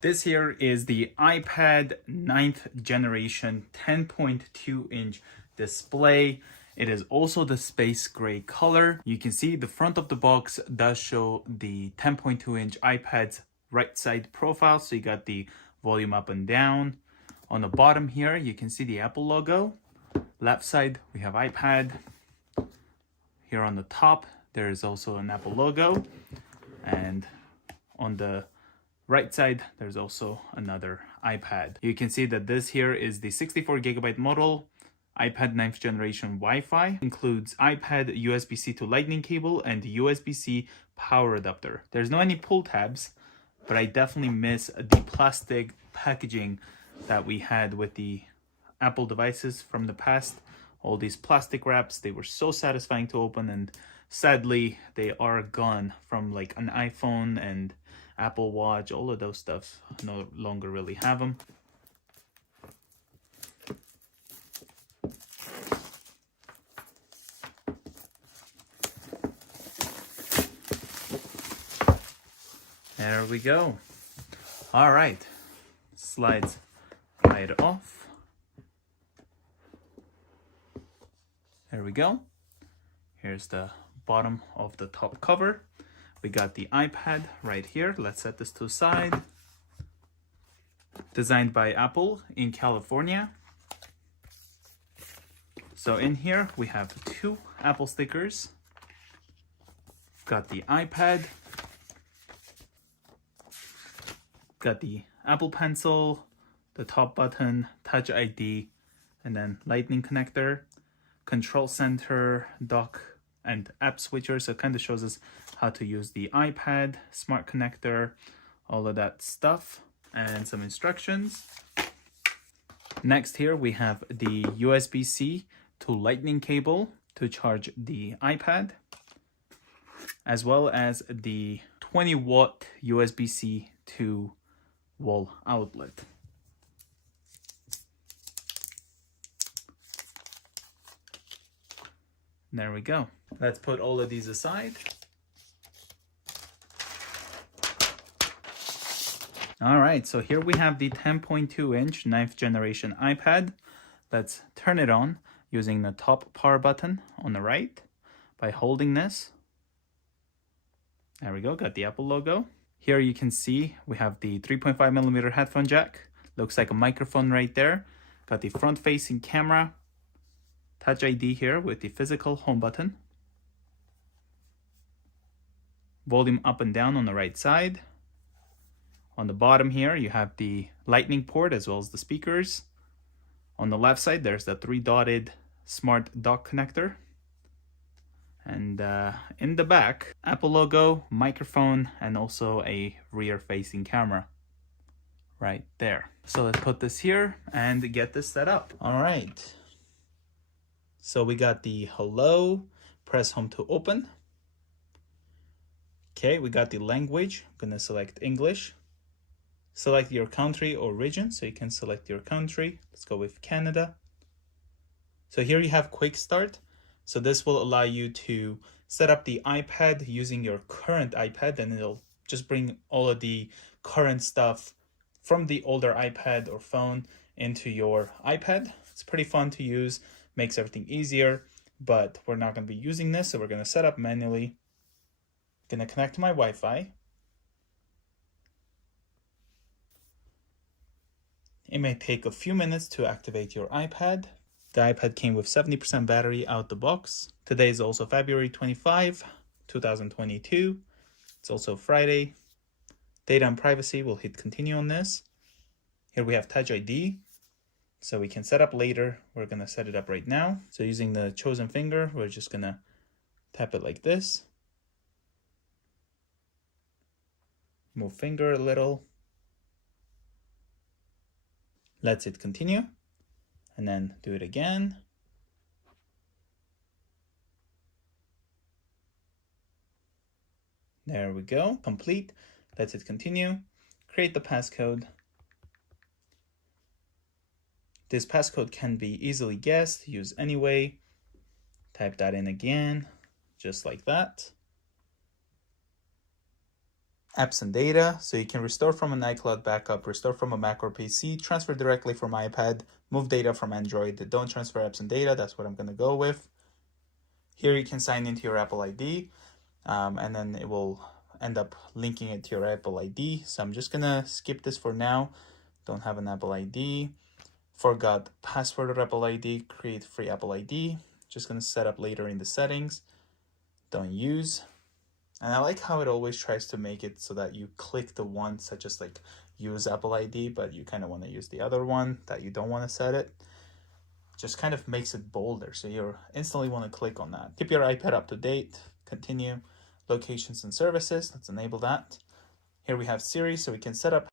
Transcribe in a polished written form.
This here is the iPad 9th generation 10.2 inch display. It is also the space gray color. You can see the front of the box does show the 10.2 inch iPad's right side profile. So you got the volume up and down. On the bottom here, you can see the Apple logo. Left side, we have iPad. Here on the top, there is also an Apple logo. And on the right side, there's also another iPad. You can see that this here is the 64GB model, iPad 9th generation Wi-Fi, includes iPad USB-C to Lightning cable and USB-C power adapter. There's no any pull tabs, but I definitely miss the plastic packaging that we had with the Apple devices from the past. All these plastic wraps, they were so satisfying to open, and sadly they are gone from like an iPhone and Apple Watch. All of those stuff no longer really have them. There we go. All right, slides right off. There we go. Here's the bottom of the top cover. We got the iPad right here. Let's set this to the side. Designed by Apple in California. So in here we have two Apple stickers. Got the iPad. Got the Apple Pencil, the top button, Touch ID, and then Lightning connector, control center, dock, and app switcher. So it kind of shows us how to use the iPad, smart connector, all of that stuff, and some instructions. Next here we have the USB-C to Lightning cable to charge the iPad, as well as the 20-watt USB-C to wall outlet. There we go. Let's put all of these aside. All right, so here we have the 10.2 inch 9th generation iPad. Let's turn it on using the top power button on the right by holding this. There we go, got the Apple logo. Here you can see we have the 3.5mm headphone jack. Looks like a microphone right there. Got the front facing camera. Touch ID here with the physical home button. Volume up and down on the right side. On the bottom here, you have the Lightning port as well as the speakers. On the left side, there's the 3-dotted smart dock connector. And in the back, Apple logo, microphone, and also a rear-facing camera right there. So let's put this here and get this set up. All right. So we got the hello, press home to open. Okay, we got the language. I'm gonna select English. Select your country or region, so you can select your country. Let's go with Canada. So here you have quick start. So this will allow you to set up the iPad using your current iPad, and it'll just bring all of the current stuff from the older iPad or phone into your iPad. It's pretty fun to use, makes everything easier, but we're not going to be using this, so we're going to set up manually. Going to connect to my Wi-Fi. It may take a few minutes to activate your iPad. The iPad came with 70% battery out the box. Today is also February 25, 2022. It's also Friday. Data and privacy, we'll hit continue on this. Here we have Touch ID. So we can set up later. We're going to set it up right now. So using the chosen finger, we're just going to tap it like this. Move finger a little. Let's hit continue. And then do it again. There we go, complete. Let's hit continue. Create the passcode. This passcode can be easily guessed, use anyway. Type that in again, just like that. apps and data. So you can restore from an iCloud backup, restore from a Mac or PC, transfer directly from iPad, move data from Android. Don't transfer apps and data. That's what I'm going to go with. Here you can sign into your Apple ID, and then it will end up linking it to your Apple ID. So I'm just going to skip this for now. Don't have an Apple ID. Forgot password or Apple ID. Create free Apple ID. Just going to set up later in the settings. Don't use. And I like how it always tries to make it so that you click the one such as like use Apple ID, but you kind of want to use the other one that you don't want to set it. Just kind of makes it bolder, so you instantly want to click on that. Keep your iPad up to date. Continue. Locations and services. Let's enable that. Here we have Siri, so we can set up